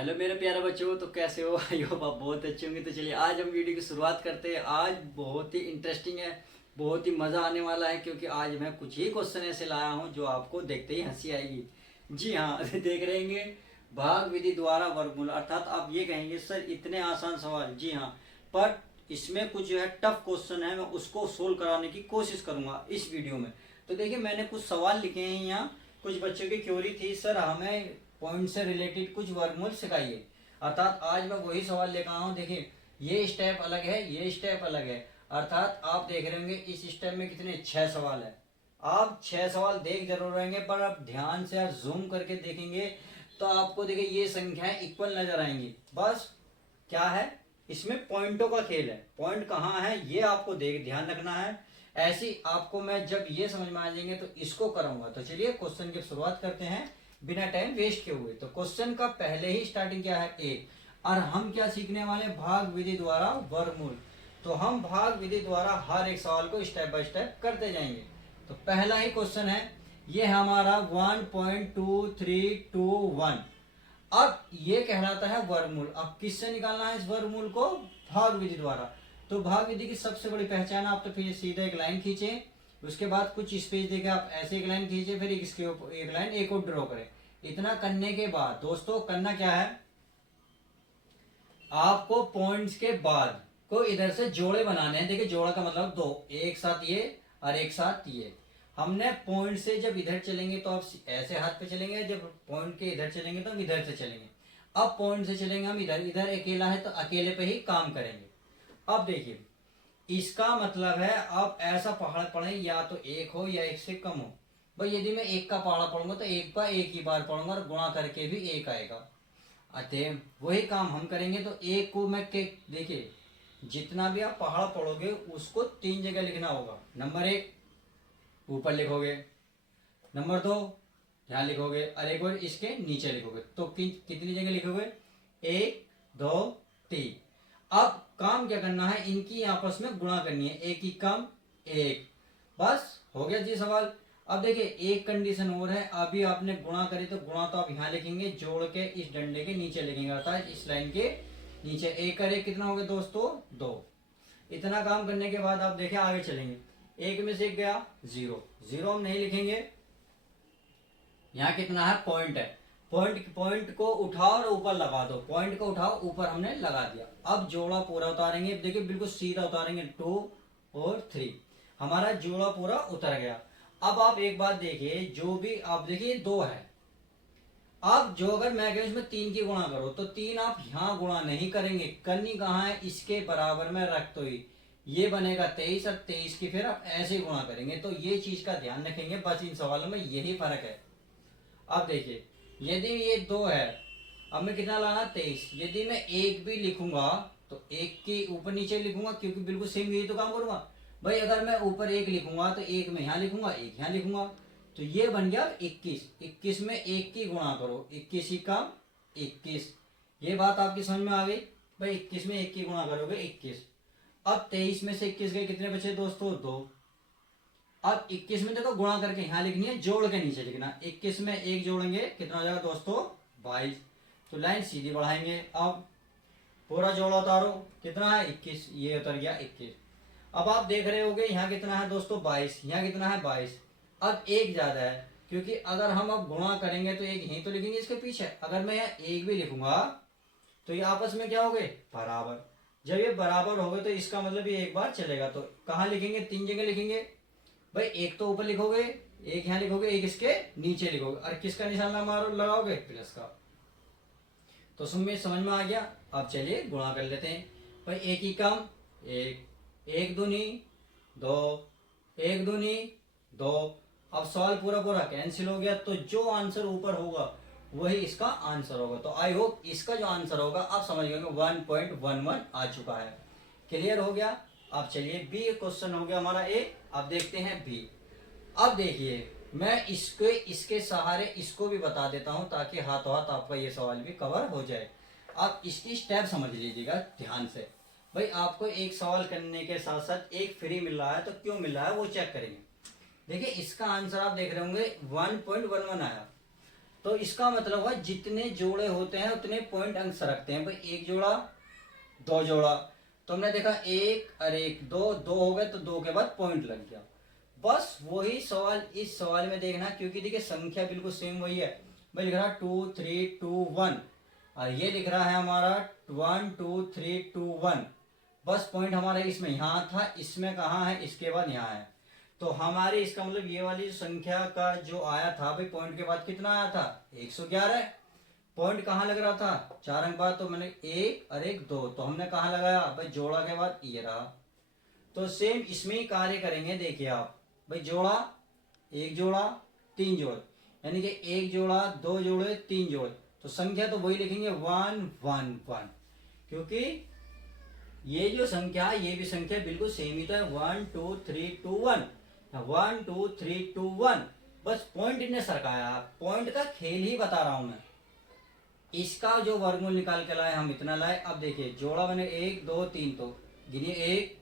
Hello मेरे प्यारे बच्चों, तो कैसे हो? आई होप आप बहुत अच्छे होंगे। तो चलिए आज हम वीडियो की शुरुआत करते हैं। आज बहुत ही इंटरेस्टिंग है, बहुत ही मज़ा आने वाला है, क्योंकि आज मैं कुछ ही क्वेश्चन ऐसे लाया हूँ जो आपको देखते ही हंसी आएगी। जी हाँ, देख रहे होंगे, भाग विधि द्वारा वर्गमूल। अर्थात आप ये कहेंगे सर इतने आसान सवाल। जी हाँ, पर इसमें कुछ जो है टफ क्वेश्चन है, मैं उसको सोल्व कराने की कोशिश करूंगा इस वीडियो में। तो देखिए मैंने कुछ सवाल लिखे हैं यहाँ। कुछ बच्चों की क्वेरी थी, सर हमें पॉइंट से रिलेटेड कुछ वर्गमूल सिखाइए। अर्थात आज मैं वही सवाल लेकर आया हूँ। देखिए ये स्टेप अलग है, ये स्टेप अलग है। अर्थात आप देख रहे होंगे इस स्टेप में कितने 6 सवाल है। आप 6 सवाल देख जरूर रहेंगे, पर आप ध्यान से आप जूम करके देखेंगे तो आपको देखिए ये संख्याएं इक्वल नजर आएंगी। बस क्या है, इसमें पॉइंटों का खेल है। पॉइंट कहाँ है ये आपको देख ध्यान रखना है। ऐसी आपको मैं जब ये समझ में आ जाएंगे तो इसको करूंगा। तो चलिए क्वेश्चन की शुरुआत करते हैं बिना टाइम वेस्ट किए हुए। तो क्वेश्चन का पहले ही स्टार्टिंग क्या है, ए। और हम क्या सीखने वाले, भाग विधि द्वारा वर्गमूल। तो हम भाग विधि द्वारा हर एक सवाल को स्टेप बाय स्टेप करते जाएंगे। तो पहला ही क्वेश्चन है, ये हमारा 1.2321। अब ये कहलाता है वर्गमूल। अब किससे निकालना है इस वर्गमूल को, भाग विधि द्वारा। तो भाग विधि की सबसे बड़ी पहचान, आप तो फिर सीधा एक लाइन खींचे, उसके बाद कुछ स्पेस देके आप ऐसे एक लाइन खींचे, फिर इसके ऊपर एक लाइन एक और ड्रॉ करें। इतना करने के बाद दोस्तों करना क्या है, आपको पॉइंट्स के बाद को इधर से जोड़े बनाने हैं। देखिए जोड़ा का मतलब दो, एक साथ ये और एक साथ ये। हमने पॉइंट से जब इधर चलेंगे तो आप ऐसे हाथ पे चलेंगे, जब पॉइंट के इधर चलेंगे तो हम इधर से चलेंगे। अब पॉइंट से चलेंगे हम इधर, इधर अकेला है तो अकेले पे ही काम करेंगे। अब देखिए इसका मतलब है आप ऐसा पहाड़ पढ़े, या तो एक हो या एक से कम हो। भाई यदि मैं एक का पहाड़ा पढ़ूंगा तो एक का एक ही बार पढ़ूंगा और गुणा करके भी एक आएगा। अतः वही काम हम करेंगे। तो एक को मैं के देखिए, जितना भी आप पहाड़ पढ़ोगे उसको 3 जगह लिखना होगा। नंबर 1 ऊपर लिखोगे, नंबर 2 यहाँ लिखोगे, और एक बार इसके नीचे लिखोगे। तो कितनी जगह लिखोगे, 1 2 3। अब काम क्या करना है, इनकी आपस में गुणा करनी है। एक ही कम एक, बस हो गया जी सवाल। अब देखिए एक कंडीशन और है, अभी आपने गुणा करी तो गुणा तो आप यहाँ लिखेंगे, जोड़ के इस डंडे के नीचे लिखेंगे, अर्थात इस लाइन के नीचे। एक कर एक कितना हो गया दोस्तों, 2। इतना काम करने के बाद आप देखें आगे चलेंगे, एक में से एक गया 0, 0 हम नहीं लिखेंगे। यहाँ कितना है, पॉइंट है। पॉइंट को उठाओ और ऊपर लगा दो। पॉइंट को उठाओ ऊपर हमने लगा दिया। अब जोड़ा पूरा उतारेंगे, देखिए बिल्कुल सीधा उतारेंगे, 2 और 3। हमारा जोड़ा पूरा उतर गया। अब आप एक बात देखिए, जो भी आप देखिए 2 है। अब जो अगर मैं कहूं इसमें 3 की गुणा करो तो 3 आप यहाँ गुणा नहीं करेंगे, करनी कहाँ है, इसके बराबर में रख तो ही ये बनेगा 23, और 23 की फिर आप ऐसे गुणा करेंगे। तो ये चीज का ध्यान रखेंगे, बस इन सवालों में यही फर्क है। अब देखिए यदि ये 2 है, अब मैं कितना लाना, 23। यदि मैं एक भी लिखूंगा तो एक के ऊपर नीचे लिखूंगा, क्योंकि बिल्कुल सेम यही तो काम करूंगा। भाई अगर मैं ऊपर एक लिखूंगा तो एक में यहाँ लिखूंगा, एक यहाँ लिखूंगा। तो ये बन गया 21। 21 में एक की गुणा करो, 21 ही का 21। ये बात आपकी समझ में आ गई। भाई 21 में एक की गुणा करोगे 21। अब 23 में से 21 गए, कितने बचे दोस्तों, 2। अब 21 में देखो गुणा करके यहाँ लिखनी है, जोड़ के नीचे लिखना। 21 में एक जोड़ेंगे कितना हो जाएगा दोस्तों, 22। तो लाइन सीधी बढ़ाएंगे। अब पूरा जोड़ा उतारो, कितना है 21, ये उतर गया 21। अब आप देख रहे होगे यहाँ कितना है दोस्तों, 22। यहाँ कितना है 22। अब एक ज्यादा है, क्योंकि अगर हम अब गुणा करेंगे तो एक यहीं तो लिखेंगे इसके पीछे। अगर मैं यहाँ एक भी लिखूंगा तो ये आपस में क्या हो गए, बराबर। जब ये बराबर हो गए तो इसका मतलब ये एक बार चलेगा। तो कहाँ लिखेंगे, 3 जगह लिखेंगे। भाई एक तो ऊपर लिखोगे, एक यहाँ लिखोगे, एक इसके नीचे लिखोगे, और किसका निशान लगाओगे, प्लस का। तो समझ में आ गया। अब चलिए गुणा कर लेते हैं। भाई एक ही कम एक, एक दूनी 2, एक दूनी 2। अब सवाल पूरा पूरा कैंसिल हो गया, तो जो आंसर ऊपर होगा वही इसका आंसर होगा। तो आई होप इसका जो आंसर होगा आप समझ गए, 1.11 आ चुका है। क्लियर हो गया। अब चलिए बी क्वेश्चन हो गया हमारा ए। अब देखते हैं बी। अब देखिए मैं इसके सहारे इसको भी बता देता हूं, ताकि हाथों हाथ आपका ये सवाल भी कवर हो जाए। आप इसकी स्टेप समझ लीजिएगा ध्यान से। भाई आपको एक सवाल करने के साथ साथ एक फ्री मिल रहा है, तो क्यों मिल रहा है वो चेक करेंगे। देखिए इसका आंसर आप देख रहे होंगे 1.11 आया। तो इसका मतलब है जितने जोड़े होते हैं उतने पॉइंट अंक सरकते हैं। भाई एक जोड़ा, दो जोड़ा, तो हमने देखा एक और एक, दो, दो हो गए तो दो के बाद पॉइंट लग गया। बस वही सवाल इस सवाल में देखना, क्योंकि देखिए संख्या बिल्कुल सेम वही है। भाई लिख रहा 2 3 2 1 और ये लिख रहा है हमारा 1 2 3 2 1। बस पॉइंट हमारा इसमें यहाँ था, इसमें कहाँ है, इसके बाद यहाँ है। तो हमारे इसका मतलब ये वाली संख्या का जो आया था भाई पॉइंट के बाद कितना आया था 111। पॉइंट कहाँ लग रहा था 4 अंक बाद, तो मैंने एक और एक दो, तो हमने कहाँ लगाया भाई जोड़ा के बाद ये रहा। तो सेम इसमें ही कार्य करेंगे। देखिए आप भाई जोड़ा, एक जोड़ा, तीन जोड़, यानी कि एक जोड़ा, दो जोड़े, तीन जोड़, तो संख्या तो वही लिखेंगे 1 1 1, क्योंकि ये जो संख्या है ये भी संख्या बिल्कुल सेम ही तो है 1 2 3 2 1 1 2 3 2 1। बस पॉइंट इन्हें सरकाया, पॉइंट का खेल ही बता रहा हूं मैं। इसका जो वर्गमूल निकाल के लाए हम इतना लाए। अब देखिए जोड़ा बने 1 2 3, तो गिनिए 1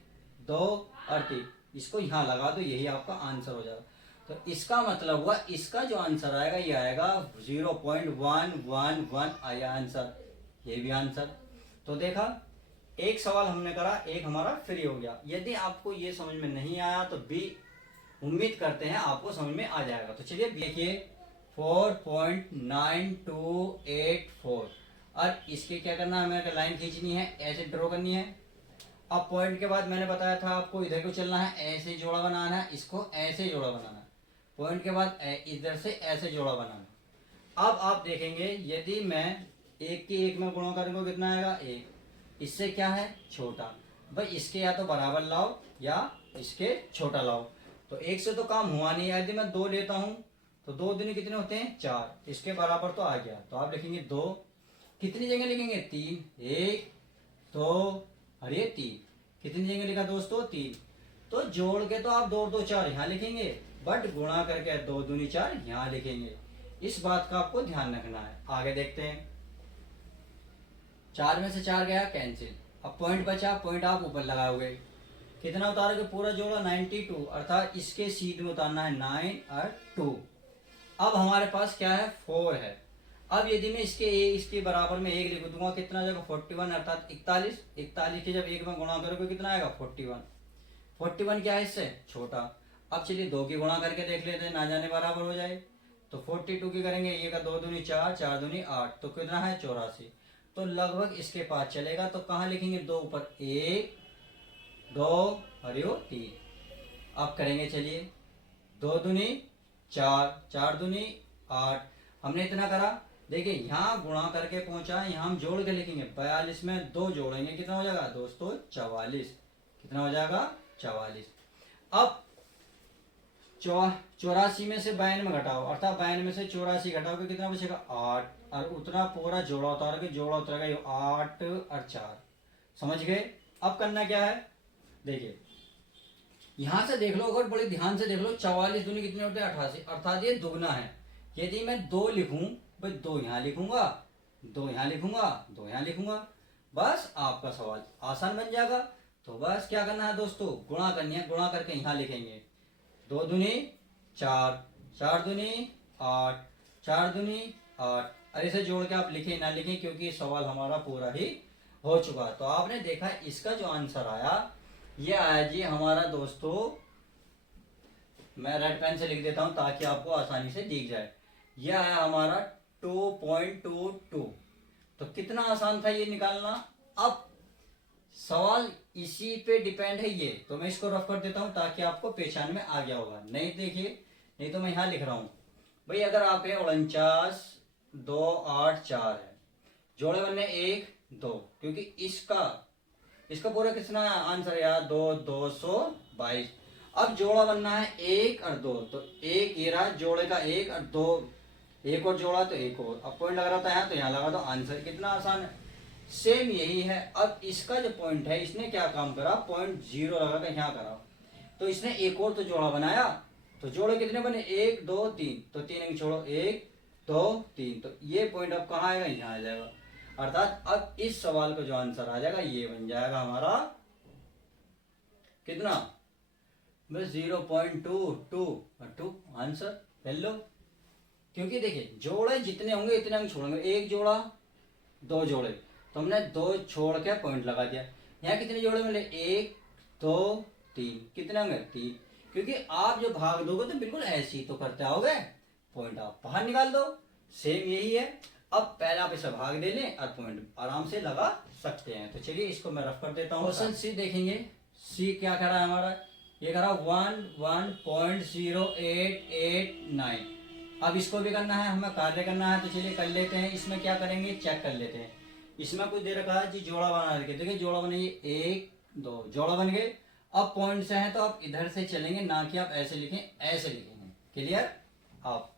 2 और 3, इसको यहां लगा दो, यही आपका आंसर हो जाएगा। तो इसका मतलब हुआ इसका जो आंसर आएगा ये आएगा 0.111 आया आंसर, ये भी आंसर। तो देखा एक सवाल हमने करा, एक हमारा फ्री हो गया। यदि आपको ये समझ में नहीं आया तो भी उम्मीद करते हैं आपको समझ में आ जाएगा। तो चलिए देखिए 4.9284 और इसके क्या करना है, हमें लाइन खींचनी है, ऐसे ड्रॉ करनी है। अब पॉइंट के बाद मैंने बताया था आपको इधर को चलना है, ऐसे जोड़ा बनाना है, इसको ऐसे जोड़ा बनाना है। पॉइंट के बाद इधर से ऐसे जोड़ा बनाना। अब आप देखेंगे यदि मैं एक के एक में गुणा करूंगा कितना आएगा, एक, इससे क्या है छोटा, भाई इसके या तो बराबर लाओ या इसके छोटा लाओ। तो एक से तो काम हुआ नहीं, यदि मैं दो लेता हूं तो दो दूनी कितने होते हैं 4, इसके बराबर तो आ गया। तो आप लिखेंगे 2, कितनी जगह लिखेंगे 3, 1 2 और ये 3, कितनी जगह लिखा दोस्तों 3। तो जोड़ के तो आप 2 2 4 यहाँ लिखेंगे, बट गुणा करके 2 दूनी 4 यहाँ लिखेंगे। इस बात का आपको ध्यान रखना है। आगे देखते हैं, 4 में से 4 गया कैंसिल, अब पॉइंट बचा, पॉइंट आप ऊपर लगाओगे, कितना उतारोगे पूरा जोड़ा 92, अर्थात इसके सीध में उतारना है 9 और 2। अब हमारे पास क्या है 4 है। अब यदि मैं इसके बराबर में एक लिख दूंगा कितना जाएगा 41, अर्थात 41। 41 के जब एक में गुणा करोगे कितना आएगा 41। 41 क्या है इससे छोटा। अब चलिए 2 की गुणा करके देख लेते हैं, ना जाने बराबर हो जाए। तो 42 की करेंगे, ये का 2 दूनी 4, 4 दूनी 8, तो कितना है 84। तो लगभग इसके पास चलेगा। तो कहाँ लिखेंगे 2 ऊपर, 1 2 और यो 3। अब करेंगे चलिए 2 दूनी 4, 4 दूनी 8, हमने इतना करा। देखिए यहाँ गुणा करके पहुंचा, यहाँ हम जोड़ के लिखेंगे 42 में 2 जोड़ेंगे कितना हो जाएगा दोस्तों 44, कितना हो जाएगा 44। अब 84 में से 52 में घटाओ, अर्थात 52 में से 84 घटाओगे कितना बचेगा 8, और उतना पूरा जोड़ा उतारोगे, जोड़ा उतरेगा 8 और 4। समझ गए। अब करना क्या है, देखिए यहां से देख लो, अगर बड़े ध्यान से देख लो, 44 दूनी कितने होते हैं 88, अर्थात ये दुगना है। यदि मैं 2 लिखूं, भाई 2 यहां लिखूंगा, 2 यहां लिखूंगा, 2 यहां लिखूंगा, बस आपका सवाल आसान बन जाएगा। तो बस क्या करना है दोस्तों, गुणा करनी है, गुणा करके यहां लिखेंगे 2 दूनी 4, 4 दूनी 8, 4 दूनी 8, और इसे जोड़ के आप लिखे ना लिखें क्योंकि सवाल हमारा पूरा ही हो चुका। तो आपने देखा इसका जो आंसर आया ये आया जी हमारा दोस्तों, मैं रेड पेन से लिख देता हूं ताकि आपको आसानी से दिख जाए। ये आया हमारा 2.22। तो कितना आसान था ये निकालना। अब सवाल इसी पे डिपेंड है ये, तो मैं इसको रफ कर देता हूं ताकि आपको पहचान में आ गया होगा। नहीं देखिए, नहीं तो मैं यहां लिख रहा हूं भाई, अगर आप 49 2 8 4 है, जोड़े बनने 1 2, क्योंकि इसका पूरा कितना आंसर है यार 222। अब जोड़ा बनना है 1 और 2, तो 1 ये रहा जोड़े का 1 और 2, एक और जोड़ा तो एक और, अब पॉइंट लग रहा था यहाँ तो यहाँ लगा, तो आंसर कितना आसान है। सेम यही है। अब इसका जो पॉइंट है इसने क्या काम करा, पॉइंट 0 लगा कर यहाँ करा, तो इसने एक और तो जोड़ा बनाया। तो जोड़े कितने बने 1 2 3, तो 3 अंक छोड़ो 1 2 3, तो ये पॉइंट अब कहाँ आएगा यहाँ आ जाएगा। अर्थात अब इस सवाल का जो आंसर आ जाएगा ये बन जाएगा हमारा कितना, बस 0.22 आंसर। हेलो क्योंकि देखिए जोड़े जितने होंगे इतने हम छोड़ेंगे, एक जोड़ा दो जोड़े, तो हमने दो छोड़ के पॉइंट लगा दिया। यहाँ कितने जोड़े मिले, एक दो तीन, कितने होंगे तीन, क्योंकि आप जो भाग दोगे तो बिल्कुल ऐसे ही तो करते आओगे, पॉइंट आप बाहर निकाल दो, सेम यही है। अब पहले आप इसे भाग दे लें और पॉइंट आराम से लगा सकते हैं। तो चलिए इसको मैं रफ कर देता हूँ। क्वेश्चन सी देखेंगे, सी क्या कह रहा है हमारा, ये कह रहा 1.0889। अब इसको भी करना है, हमें कार्य करना है, तो चलिए कर लेते हैं। इसमें क्या करेंगे, चेक कर लेते हैं। इसमें कुछ दे रखा है जी, जोड़ा बना रखे, देखिए जोड़ा बनाइए, एक दो जोड़ा बन गए। अब पॉइंट से है तो आप इधर से चलेंगे, ना कि आप ऐसे लिखें, ऐसे लिखेंगे। क्लियर। आप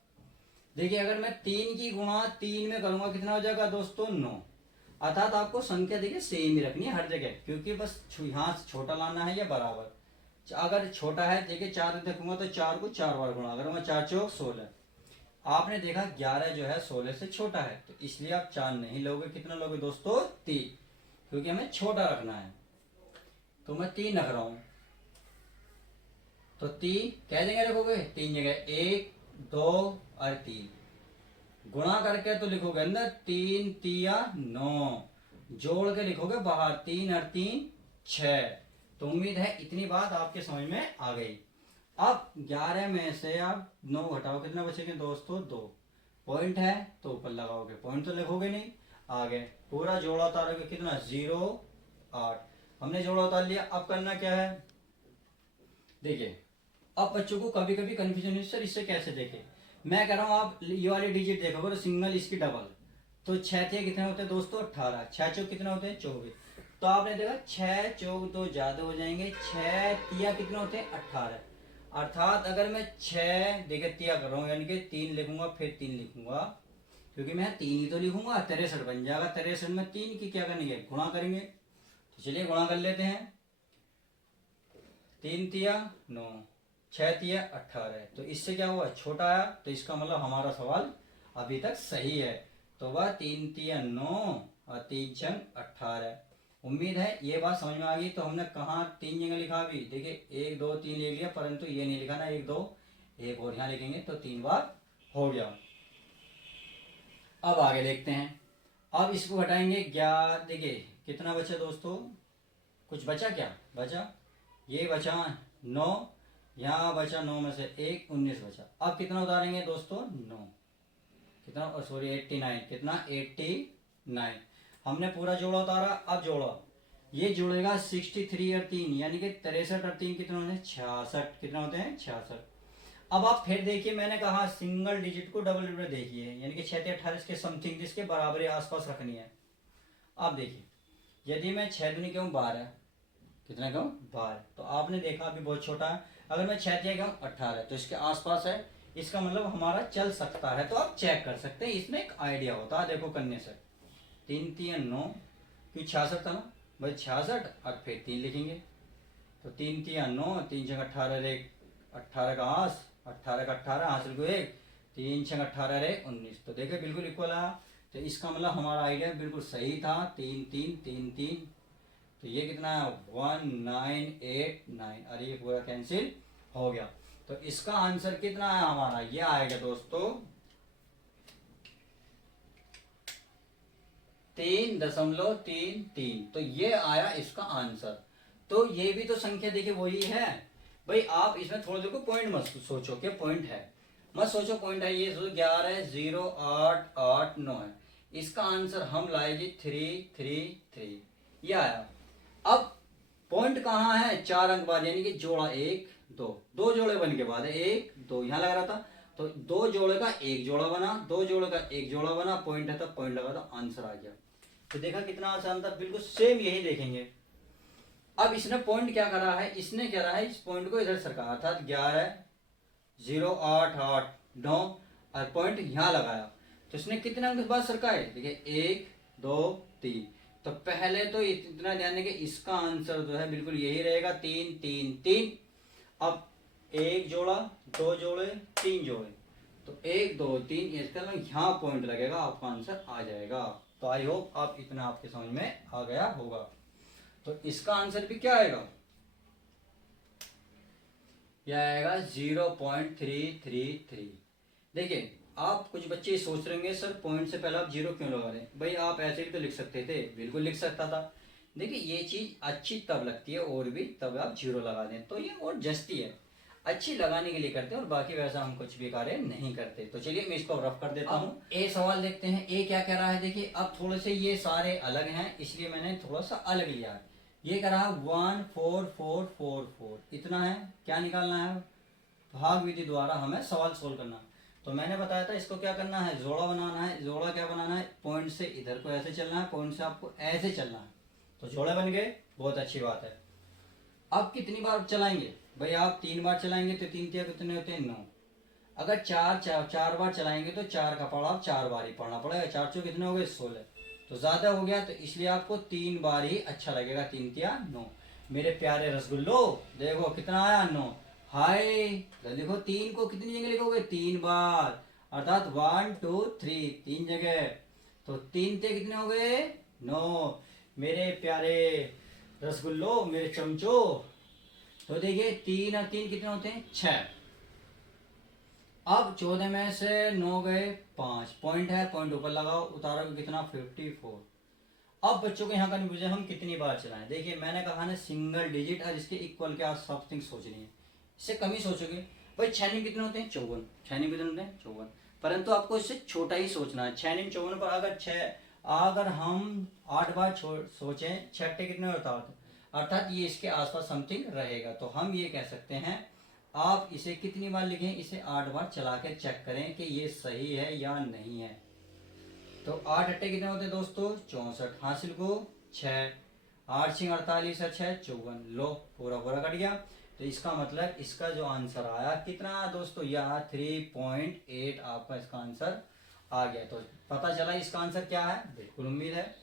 देखिए अगर मैं 3 की गुणा 3 में करूंगा कितना हो जाएगा दोस्तों, 9। अर्थात आपको संख्या देखिए सेम ही रखनी है हर जगह, क्योंकि बस यहाँ छोटा लाना है या बराबर। अगर छोटा है देखिए 4 देखूंगा तो 4 को 4 बार गुणा, अगर मैं 4 चौक 16। आपने देखा 11 जो है 16 से छोटा है, तो इसलिए आप 4 नहीं लोगे, कितना लोगे दोस्तों, 3, क्योंकि हमें छोटा रखना है। तो मैं 3 रख रहा हूं, तो 3 क्या जगह रखोगे, 3 जगह, 1 2 और 3 गुणा करके तो लिखोगे अंदर, 3 तिया 9, जोड़ के लिखोगे बाहर, 3 और 3 6। तो उम्मीद है इतनी बात आपके समझ में आ गई। अब 11 में से आप 9 घटाओ, कितना बचेंगे दोस्तों, 2। पॉइंट है तो ऊपर लगाओगे, पॉइंट तो लिखोगे नहीं, आगे पूरा जोड़ा उतारोगे, कितना 0 8। हमने जोड़ा उतार लिया। अब करना क्या है, देखिए अब बच्चों को कभी कभी कंफ्यूजन है, सर इससे कैसे देखे। मैं कह रहा हूं आप ये वाले डिजिट देखोगे तो सिंगल इसकी डबल, तो 6 थे कितने होते हैं दोस्तों, 18, 6 चौक कितने होते हैं 24। तो आपने देखा 6 चौक तो ज्यादा हो जाएंगे, 6 तिया कितने होते हैं 18। अर्थात अगर मैं 6 देखिए तिया कर रहा हूँ, यानी कि 3 लिखूंगा फिर 3 लिखूंगा, क्योंकि मैं 3 ही तो लिखूंगा, 63 बन जाएगा। 63 में 3 की क्या करनी है, गुणा करेंगे। तो चलिए गुणा कर लेते हैं, 3 तिया 9, 6 तिया 18। तो इससे क्या हुआ, छोटा आया, तो इसका मतलब हमारा सवाल अभी तक सही है। तो वह 3 तिया 9 और 3 छंग 18। उम्मीद है ये बात समझ में आ गई। तो हमने कहा 3 जगह लिखा, अभी देखिए 1 2 3 लिख लिया, परंतु ये नहीं लिखा ना, 1 2 एक और यहाँ लिखेंगे, तो 3 बार हो गया। अब आगे देखते हैं। अब इसको घटाएंगे, क्या देखिए कितना बचा दोस्तों, कुछ बचा, क्या बचा, ये बचा 9, यहाँ बचा 9 में से 1 19 बचा। अब कितना उतारेंगे दोस्तों, 9 कितना, सॉरी 89, कितना 89। हमने पूरा जोड़ा उतारा। अब जोड़ा, ये जुड़ेगा 63 और 3, यानी कि 63 और 3 कितने होते हैं 66, कितना होते हैं 66। अब आप फिर देखिए, मैंने कहा सिंगल डिजिट को डबल डिजिट देखिए, यानी कि 6 18 के समथिंग जिसके बराबर या आसपास रखनी है। अब देखिए यदि मैं 6 दूनी कहूँ 12, कितना कहूँ 12, तो आपने देखा अभी बहुत छोटा है। अगर मैं 6 तिया कहूँ 18, तो इसके आसपास है, इसका मतलब हमारा चल सकता है। तो आप चेक कर सकते हैं, इसमें एक आइडिया होता है, देखो करने से। 3 तिया 9, क्यों 66 था ना भाई, 66 और फिर 3 लिखेंगे, तो 3 तिया 9, 3 छंग 18 रे 18 का हास, 18 का 18 हास को 1, 3 छंग 18 रे 19। तो देखिए बिल्कुल इक्वल आया। तो इसका मतलब हमारा आइडिया बिल्कुल सही था, 3 3 3 3। तो ये कितना है 1989, और ये पूरा कैंसिल हो गया। तो इसका आंसर कितना है हमारा, ये आएगा दोस्तों 3.33। तो ये आया इसका आंसर। तो ये भी तो संख्या देखिए वही है भाई। आप इसमें थोड़ा देखो, पॉइंट मत सोचो कि पॉइंट है, मत सोचो पॉइंट है। ये 11 0 8 8 9 है, इसका आंसर हम लाएंगे 333, ये आया। अब पॉइंट कहाँ है, 4 अंक बाद, यानी कि जोड़ा 1 2, 2 जोड़े बन के बाद है 1 2, यहाँ लग रहा था, तो 2 जोड़े का 1 जोड़ा बना, 2 जोड़े का 1 जोड़ा बना, पॉइंट है तो पॉइंट लगा, तो आंसर आ गया। तो देखा कितना आसान था, बिल्कुल सेम यही देखेंगे। अब इसने पॉइंट क्या करा है, इसने क्या रहा है, इस पॉइंट को इधर सरका, अर्थात 11 0 8 8 9 और पॉइंट यहाँ लगाया। तो इसने कितने अंक बाद सरकाए, देखिए 1 2 3। तो पहले तो इतना ध्यान दें कि इसका आंसर जो है बिल्कुल यही रहेगा, 3 3 3। अब 1 जोड़ा 2 जोड़े 3 जोड़े, तो 1 2 3, इसका मतलब यहाँ पॉइंट लगेगा, आपका आंसर आ जाएगा। तो आई होप आप इतना आपके समझ में आ गया होगा। तो इसका आंसर भी क्या आएगा, यह आएगा 0.333। देखिए आप कुछ बच्चे सोच रहे होंगे सर पॉइंट से पहले आप जीरो क्यों लगा रहे हैं? भाई आप ऐसे भी तो लिख सकते थे, बिल्कुल लिख सकता था। देखिए ये चीज अच्छी तब लगती है और भी तब आप जीरो लगा दें, तो ये और जस्ती है, अच्छी लगाने के लिए करते हैं और बाकी वैसा हम कुछ भी कार्य नहीं करते। तो चलिए मैं इसको रफ कर देता हूँ। ए सवाल देखते हैं, ए क्या कह रहा है। देखिए अब थोड़े से ये सारे अलग हैं इसलिए मैंने थोड़ा सा अलग लिया है। ये कह रहा है 1 4 4 4 4 इतना है, क्या निकालना है, भाग विधि द्वारा हमें सवाल सोल्व करना। तो मैंने बताया था इसको क्या करना है, जोड़ा बनाना है। जोड़ा क्या बनाना है, पॉइंट से इधर को ऐसे चलना है, पॉइंट से आपको ऐसे चलना है, तो जोड़े बन गए, बहुत अच्छी बात है। अब कितनी बार चलाएंगे, भाई आप 3 बार चलाएंगे तो 3 तिया कितने होते हैं 9। अगर चार बार चलाएंगे तो 4 का पढ़ा आप 4 बार ही पढ़ना पड़ेगा, 4 चौ कितने हो गए 16, तो ज्यादा हो गया, तो इसलिए आपको 3 बार ही अच्छा लगेगा, 3 तिया 9। मेरे प्यारे रसगुल्लो देखो कितना आया 9। हाय देखो 3 को कितनी जगह लिखोगे, 3 बार, अर्थात 1 2 3 3 जगह, तो 3 ते कितने हो गए 9। मेरे प्यारे रसगुल्लो, मेरे चमचो, तो देखिए 3 और 3 कितने होते हैं 6। अब 14 में से 9 गए 5, पॉइंट है, पॉइंट ऊपर लगाओ, उतारोगे कितना 54। अब बच्चों को यहाँ कन्फ्यूजन, हम कितनी बार चलाएं। देखिए मैंने कहा ना सिंगल डिजिट और इसके इक्वल के आप समथिंग सोचनी है, इससे कम ही सोचोगे। भाई 6 निम कितने होते हैं 54, 6 निम कितने होते हैं 54, परंतु आपको इससे छोटा ही सोचना है। 6 निम 54 पर अगर हम 8 बार सोचें, 6 कितने होता है, अर्थात ये इसके आसपास समथिंग रहेगा। तो हम ये कह सकते हैं, आप इसे कितनी बार लिखें, इसे 8 बार चला के चेक करें कि ये सही है या नहीं है। तो 8 अट्टे कितने होते हैं दोस्तों 64, हासिल को 6, 8 6 48 और 6 54, लो पूरा पूरा कट गया। तो इसका मतलब इसका जो आंसर आया कितना दोस्तों, यह 3.8 आपका इसका आंसर आ गया। तो पता चला इसका आंसर क्या है, बिल्कुल उम्मीद है।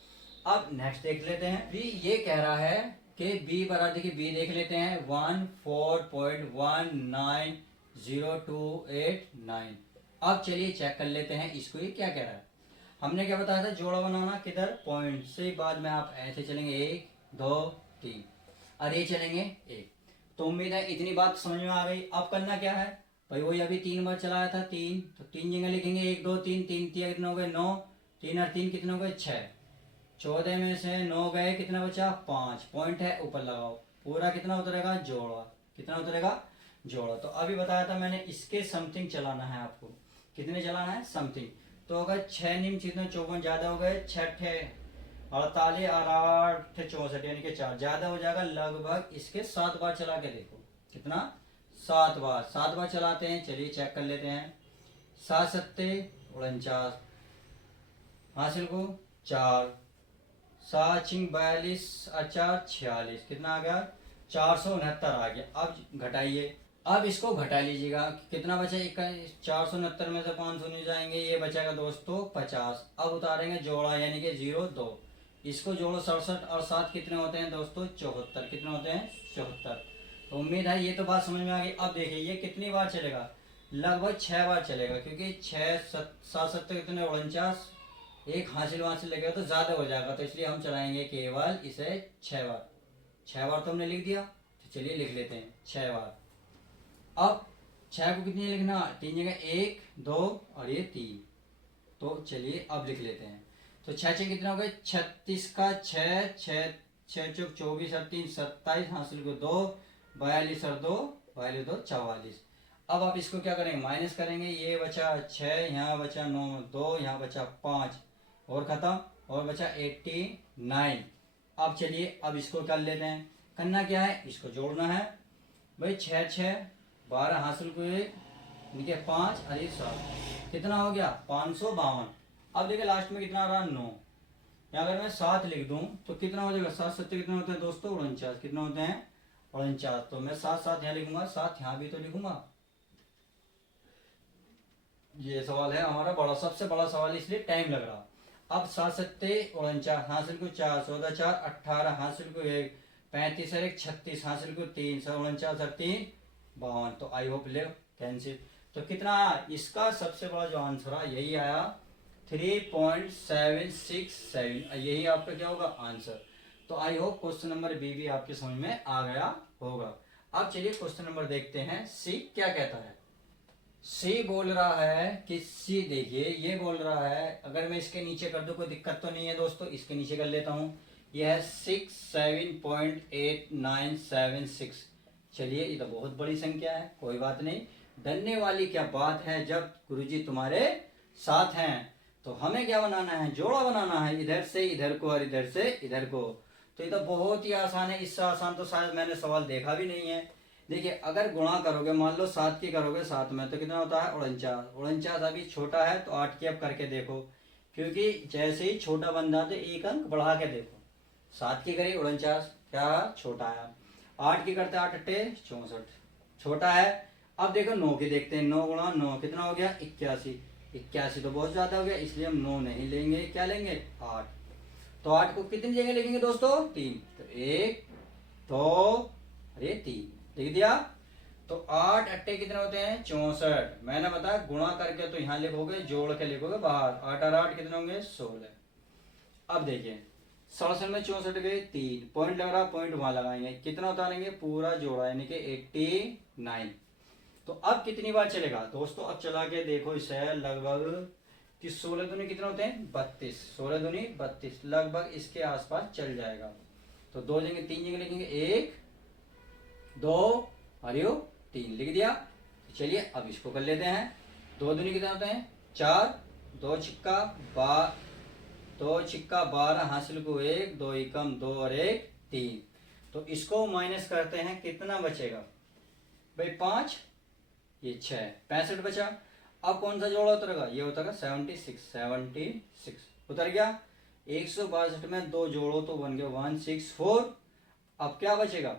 अब नेक्स्ट देख लेते हैं। बी ये कह रहा है कि बी बराबर, देखिए बी देख लेते हैं 14.19028 अब चलिए चेक कर लेते हैं इसको, ये क्या कह रहा है। हमने क्या बताया था, जोड़ा बनाना किधर, पॉइंट से, बाद में आप ऐसे चलेंगे 1 2 3 और ये चलेंगे 1। तो उम्मीद है इतनी बात समझ में आ गई। अब करना क्या है भाई, वही अभी 3 बार चलाया था 3, तो 3 जगह लिखेंगे 1 2 3, 3 तिया कितने हो गए 9, 3 और 3 कितने हो गए 6, 14 में से 9 गए, कितना बचा 5, पॉइंट है ऊपर लगाओ, पूरा कितना उतरेगा जोड़ा, कितना उतरेगा जोड़ा। तो अभी बताया था मैंने इसके समथिंग चलाना है आपको, कितने चलाना है समथिंग। तो अगर 6 निम कितने 54 ज्यादा हो गए, 6 48 और 8 64 यानी कि 4 ज्यादा हो जाएगा, लगभग इसके 7 बार चला के देखो, कितना 7 बार, 7 बार चलाते हैं, चलिए चेक कर लेते हैं। 7 सत्ते 49, हासिल को 4, 7 छिंग 42 और 4 46, कितना आ गया 469 आ गया। अब घटाइए, अब इसको घटा लीजिएगा, कितना बचा, 469 में से 500 नहीं जाएंगे, ये बचेगा दोस्तों 50। अब उतारेंगे जोड़ा यानी कि 0 2, इसको जोड़ो 67 और 7 कितने होते हैं दोस्तों 74, कितने होते हैं 74। तो उम्मीद है ये तो बात समझ में आ गई। अब देखिए ये कितनी बार चलेगा, लगभग 6 बार चलेगा, क्योंकि 6 7 7 कितने 49, एक हासिल वासिल लगेगा तो ज्यादा हो जाएगा, तो इसलिए हम चलाएंगे केवल इसे 6 बार। 6 बार तो हमने लिख दिया, तो चलिए लिख लेते हैं 6 बार। अब 6 को कितनी लिखना, 3 जगह 1 2 और ये 3, तो चलिए अब लिख लेते हैं। तो 6 6 कितना हो गए 36 का 6 6 6 चौक 24 और 3 27, हासिल को 2, 42 और 2 42 2 44। अब आप इसको क्या करेंगे, माइनस करेंगे, ये बचा 6, यहाँ बचा 9 2, यहाँ बचा 5 और खत्म, और बचा 89। अब चलिए अब इसको कर लेते हैं। करना क्या है, इसको जोड़ना है भाई, 6 6 12 हासिल को 1 इनके 5 और 7, कितना हो गया 552। अब देखिए लास्ट में कितना आ रहा 9, यहाँ अगर मैं 7 लिख दूं तो कितना हो जाएगा, 7 7 कितने होते हैं दोस्तों 49, कितने होते हैं 49। तो मैं 7 7 यहाँ लिखूंगा, 7 यहाँ भी तो लिखूंगा। ये सवाल है हमारा बड़ा, सबसे बड़ा सवाल, इसलिए टाइम लग रहा। अब 7 सत्ते 49, हासिल को 4, 14 4 18, हासिल को 1, 35 और 1 36, हासिल को 3, 49 और 3 52। तो आई होप ले कैंसिल। तो कितना इसका सबसे बड़ा जो आंसर है यही आया 3.767, यही आपका क्या होगा आंसर। तो I hope question number B भी आपके समझ में आ गया होगा। अब चलिए क्वेश्चन नंबर देखते हैं सी क्या कहता है। सी बोल रहा है कि सी, देखिए ये बोल रहा है, अगर मैं इसके नीचे कर दूं कोई दिक्कत तो नहीं है दोस्तों, इसके नीचे कर लेता हूं। ये है 67.8976। चलिए ये तो बहुत बड़ी संख्या है, कोई बात नहीं। डरने वाली क्या बात है जब गुरुजी तुम्हारे साथ हैं। तो हमें क्या बनाना है, जोड़ा बनाना है, इधर से इधर को और इधर से इधर को। तो ये तो बहुत ही आसान है, इससे आसान तो शायद मैंने सवाल देखा भी नहीं है। देखिए अगर गुणा करोगे, मान लो 7 की करोगे 7 में, तो कितना होता है 49। 49 अभी छोटा है तो 8 की अब करके देखो, क्योंकि जैसे ही छोटा बन जाए तो एक अंक बढ़ा के देखो। 7 की करी 49, क्या छोटा है। 8 की करते 8 अट्टे 64, छोटा है। अब देखो 9 की देखते हैं, 9 गुणा 9 कितना हो गया 81। 81 तो बहुत ज्यादा हो गया, इसलिए हम 9 नहीं लेंगे, क्या लेंगे 8। तो 8 को कितनी जगह लिखेंगे दोस्तों 3, तो 1 2 अरे 3 लिख दिया। तो 8 अट्टे कितने होते हैं 64। मैंने बताया गुणा करके तो यहाँ लिखोगे, जोड़ के लिखोगे बाहर। 8 और 8 कितने होंगे 16। अब देखिए 67 में 64 गए 3 पॉइंट लग रहा, पॉइंट वहां लगाएंगे, कितना उतारेंगे पूरा जोड़ा यानी कि 89। तो अब कितनी बार चलेगा दोस्तों, अब चला के देखो इसे, लगभग कि 16 दूनी कितने होते हैं 32, 16 दूनी 32, लगभग इसके आसपास चल जाएगा। तो 2 जगह 3 जगह लिखेंगे, 1 2 और यो 3 लिख दिया। तो चलिए अब इसको कर लेते हैं। 2 दूनी कितने होते हैं 4, 2 छिक्का 12 हासिल को 1, 2 एकम 2 और 1 3। तो इसको माइनस करते हैं, कितना बचेगा भाई 5, ये 6, 65 बचा। अब कौन सा जोड़ा उतरेगा, ये उतरेगा 76 उतर गया। 162 में 2 जोड़ो तो बन गया 164। अब क्या बचेगा,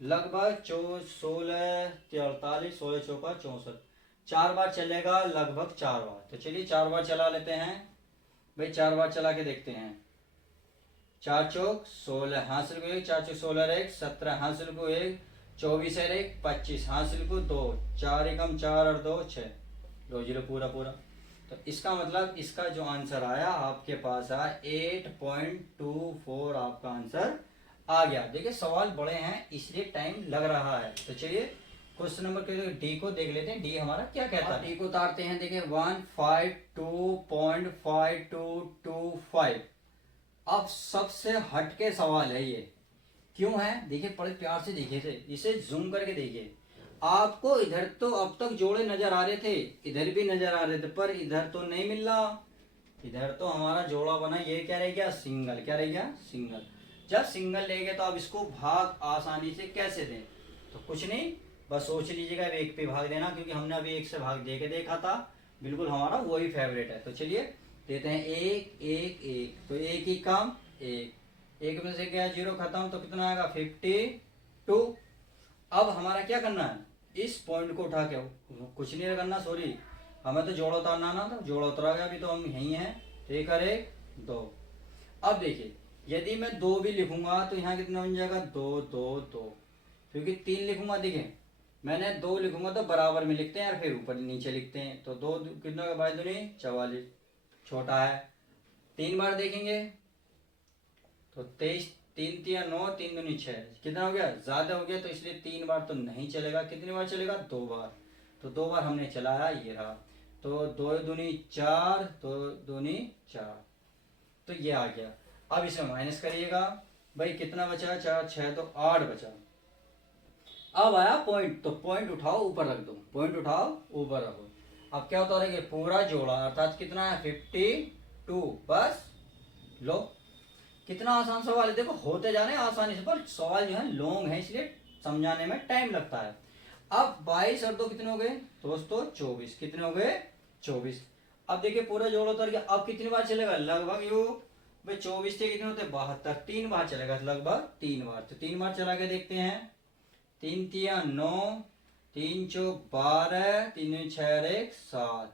लगभग 16 43 16 चौका 64, 4 बार चलेगा, लगभग 4 बार। तो चलिए 4 बार चला लेते हैं भाई, 4 बार चला के देखते हैं। 4 चौक 16 हासिल को 1, 4 चौक 16 1 17 हासिल को 1, 24 है 1 25 हासिल को 2, 4 एकम 4 और 2 6, 2 जीरो पूरा पूरा। तो इसका मतलब इसका जो आंसर आया आपके पास आया 8.24, आपका आंसर आ गया। देखिए सवाल बड़े हैं इसलिए टाइम लग रहा है। तो चलिए क्वेश्चन नंबर के डी को देख लेते हैं, डी हमारा क्या कहता है। डी को उतारते हैं, देखिए 152.5225। अब सबसे हटके सवाल है ये, क्यों है देखिए, बड़े प्यार से देखिए थे, इसे जूम करके देखिए। आपको इधर तो अब तक जोड़े नजर आ रहे थे, इधर भी नजर आ रहे थे, पर इधर तो नहीं मिल रहा। इधर तो हमारा जोड़ा बना, ये क्या रह गया सिंगल, क्या रह गया सिंगल। जब सिंगल ले गए तो अब इसको भाग आसानी से कैसे दें, तो कुछ नहीं, बस सोच लीजिएगा 1 पे भाग देना, क्योंकि हमने अभी 1 से भाग दे के देखा था, बिल्कुल हमारा वही फेवरेट है। तो चलिए देते हैं 1 1 1, तो 1 ही काम 1, 1 में से गया 0 खत्म, तो कितना आएगा 52। अब हमारा क्या करना है, इस पॉइंट को उठा के, कुछ नहीं करना सॉरी, हमें तो जोड़ा उतारना ना था, जोड़ा उतरा गया, अभी तो हम यहीं हैं। तो 1 और 1 2। अब देखिए यदि मैं 2 भी लिखूंगा तो यहाँ कितना बन जाएगा 2 2 2, क्योंकि 3 लिखूंगा, देखिए मैंने 2 लिखूंगा तो बराबर में लिखते हैं और फिर ऊपर नीचे लिखते हैं। तो 2 कितना का भाई दूनी 44, छोटा है। 3 बार देखेंगे तो 23, 3 3 9, 3 दूनी 6, कितना हो गया ज्यादा हो गया, तो इसलिए 3 बार तो नहीं चलेगा। कितनी बार चलेगा 2 बार, तो 2 बार हमने चलाया, ये रहा। तो 2 दूनी 4, 2 दूनी 4, तो ये आ गया। अब इसे माइनस करिएगा भाई, कितना बचा 4 6 तो 8 बचा। अब आया पॉइंट, तो पॉइंट उठाओ ऊपर रख दो, पॉइंट उठाओ ऊपर रखो। अब क्या होता है पूरा जोड़ा, अर्थात कितना है 52, बस लो। कितना आसान सवाल है, देखो होते जा रहे हैं आसानी से, पर सवाल जो है लॉन्ग है इसलिए समझाने में टाइम लगता है। अब 22 और 2 कितने हो गए दोस्तों 24, कितने हो गए 24। अब देखिए पूरा जोड़ उतर गया। अब कितनी बार चलेगा, लगभग यू भाई 24 से कितने होते 72, 3 बार चलेगा, लगभग 3 बार। तो 3 बार चला के देखते हैं, 3 3 9, 3 चौक 12, 3 6 1 7,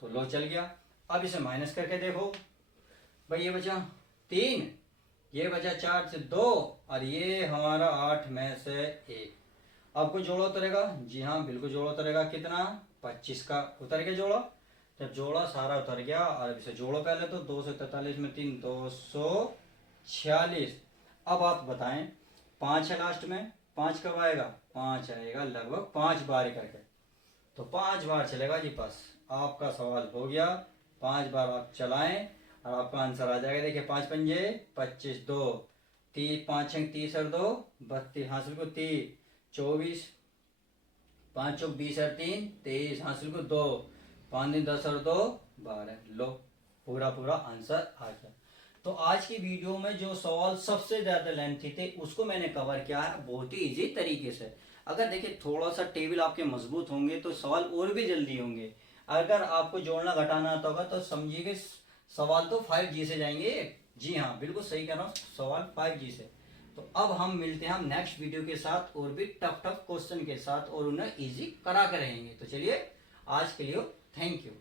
तो लो चल गया। अब इसे माइनस करके देखो भाई, ये बचा 3, ये बचा 4 से 2, और ये हमारा 8 में से 1। अब कोई जोड़ा उतरेगा, जी हाँ बिल्कुल जोड़ा उतरेगा, कितना 25 का उतर गया जोड़ा। जब जोड़ा सारा उतर गया, और अब इसे जोड़ो पहले, तो 243 में 3 246। अब आप बताएं 5 है लास्ट में, 5 कब आएगा, 5 आएगा लगभग 5 बार करके। तो 5 बार चलेगा जी। बस आपका सवाल हो गया, 5 बार आप चलाएं और आपका आंसर आ जाएगा। देखिए 5 पंजे 25, 2 30, 5 छंग 30 और 2 32, हासिल को 30, 24, 5 चौक 20 और 3 23, हासिल को 2, 5 दिन 10 और 2 12। लो पूरा पूरा आंसर आ गया। तो आज की वीडियो में जो सवाल सबसे ज्यादा लेंथी थे उसको मैंने कवर किया है बहुत ही इजी तरीके से। अगर देखिए थोड़ा सा टेबल आपके मजबूत होंगे तो सवाल और भी जल्दी होंगे। अगर आपको जोड़ना घटाना आता होगा तो समझिए कि सवाल तो 5G से जाएंगे। जी हाँ, बिल्कुल सही कह रहा हूँ, सवाल 5G से। तो अब हम मिलते हैं हम नेक्स्ट वीडियो के साथ और भी टफ टफ क्वेश्चन के साथ और उन्हें इजी करा कर रहेंगे। तो चलिए आज के लिए थैंक यू।